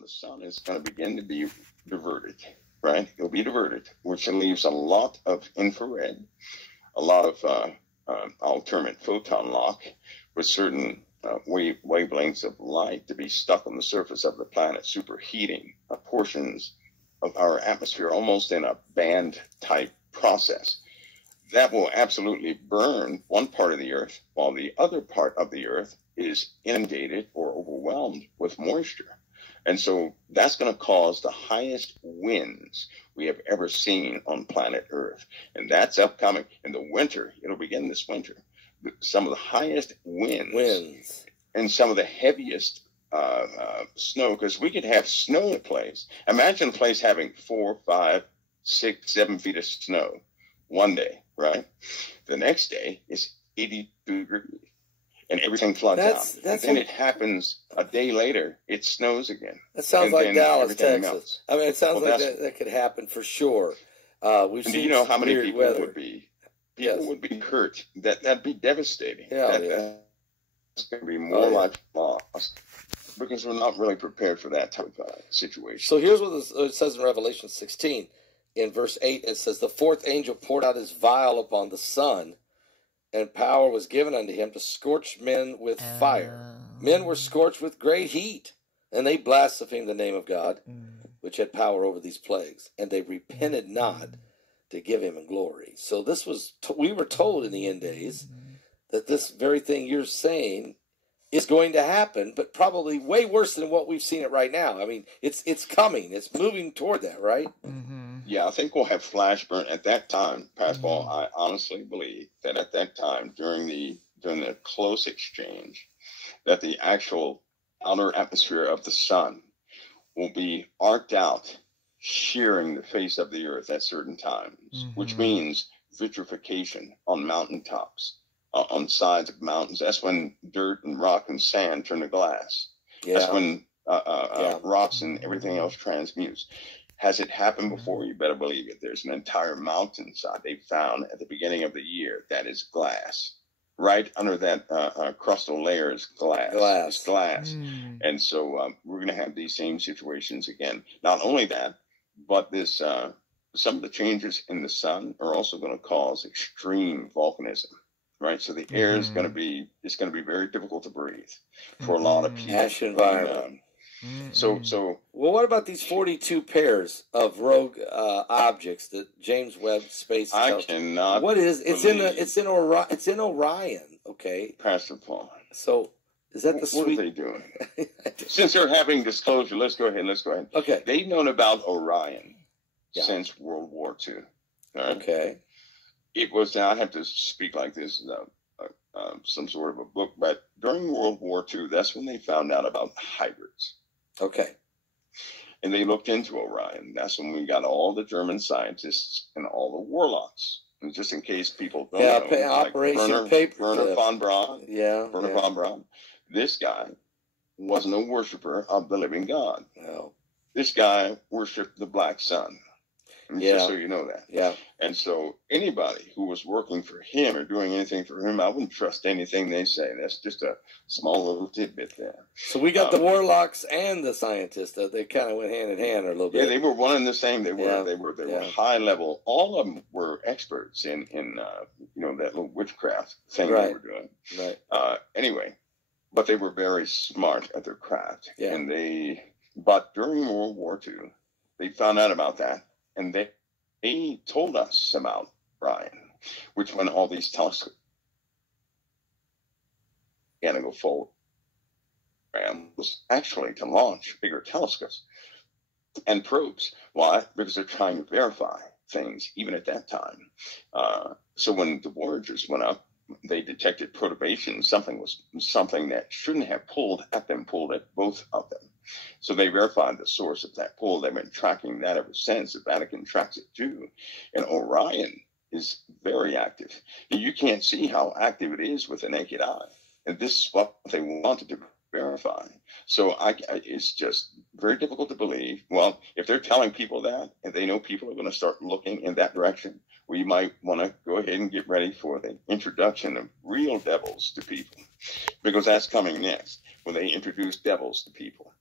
the sun is going to begin to be diverted, right? It'll be diverted, which leaves a lot of infrared, a lot of I'll term it photon lock, with certain wavelengths of light to be stuck on the surface of the planet, superheating portions of our atmosphere almost in a band type process. That will absolutely burn one part of the Earth, while the other part of the Earth is inundated or overwhelmed with moisture. And so that's going to cause the highest winds we have ever seen on planet Earth. And that's upcoming in the winter. It'll begin this winter. Some of the highest winds. And some of the heaviest snow, because we could have snow in a place. Imagine a place having 4, 5, 6, 7 feet of snow one day, right? The next day is 82 degrees. And everything floods out. And then it happens a day later. It snows again. That sounds like Dallas, Texas. Melts. I mean, it sounds like that could happen for sure. We've seen, do you know how many people would be? People would be hurt. That'd be devastating. That's going to be more life lost because we're not really prepared for that type of situation. So here's what it says in Revelation 16, in verse 8. It says, "The fourth angel poured out his vial upon the sun, and power was given unto him to scorch men with fire. Men were scorched with great heat, and they blasphemed the name of God, which had power over these plagues, and they repented not to give him glory." So this was, we were told in the end days that this very thing you're saying is going to happen, but probably way worse than what we've seen it right now. I mean, it's coming. It's moving toward that, right? Yeah, I think we'll have flash burn at that time, Pastor Paul. I honestly believe that at that time, during the close exchange, that the actual outer atmosphere of the sun will be arced out, shearing the face of the earth at certain times, which means vitrification on mountaintops, on sides of mountains. That's when dirt and rock and sand turn to glass. That's when rocks and everything else transmutes. Has it happened before? You better believe it. There's an entire mountainside they found at the beginning of the year that is glass. Right under that crustal layer is glass. It's glass. And so we're going to have these same situations again. Not only that, but this some of the changes in the sun are also going to cause extreme volcanism. Right, so the air is going to be very difficult to breathe for a lot of people. Ash environment. So well, what about these 42 pairs of rogue objects that James Webb Space? I cannot. What is it's in Orion? Okay, Pastor Paul. So is that the what are they doing? Since they're having disclosure, let's go ahead. Okay, they've known about Orion since World War II. Right? Okay. It was, I have to speak like this, some sort of a book, but during World War II, that's when they found out about hybrids. Okay. And they looked into Orion. That's when we got all the German scientists and all the warlocks. And just in case people don't know, Operation Werner von Braun. Werner von Braun. This guy was no worshiper of the living God. No. This guy worshipped the black sun. Just so you know that. Yeah. And so anybody who was working for him or doing anything for him, I wouldn't trust anything they say. That's just a small little tidbit there. So we got the warlocks and the scientists. They kind of went hand in hand a little bit. Yeah, they were one and the same. They were high level. All of them were experts in that little witchcraft thing they were doing. Right. Anyway, but they were very smart at their craft. Yeah. But during World War II, they found out about that. And they told us about Orion, which when all these telescopes began to go forward, was actually to launch bigger telescopes and probes. Why? Because they're trying to verify things even at that time. So when the Voyagers went up, they detected perturbation. Something that shouldn't have pulled at both of them. So they verified the source of that pull. They've been tracking that ever since. The Vatican tracks it too. And Orion is very active. You can't see how active it is with the naked eye. And this is what they wanted to verify. So it's just very difficult to believe. Well, if they're telling people that, and they know people are going to start looking in that direction, we might want to go ahead and get ready for the introduction of real devils to people, because that's coming next, when they introduce devils to people.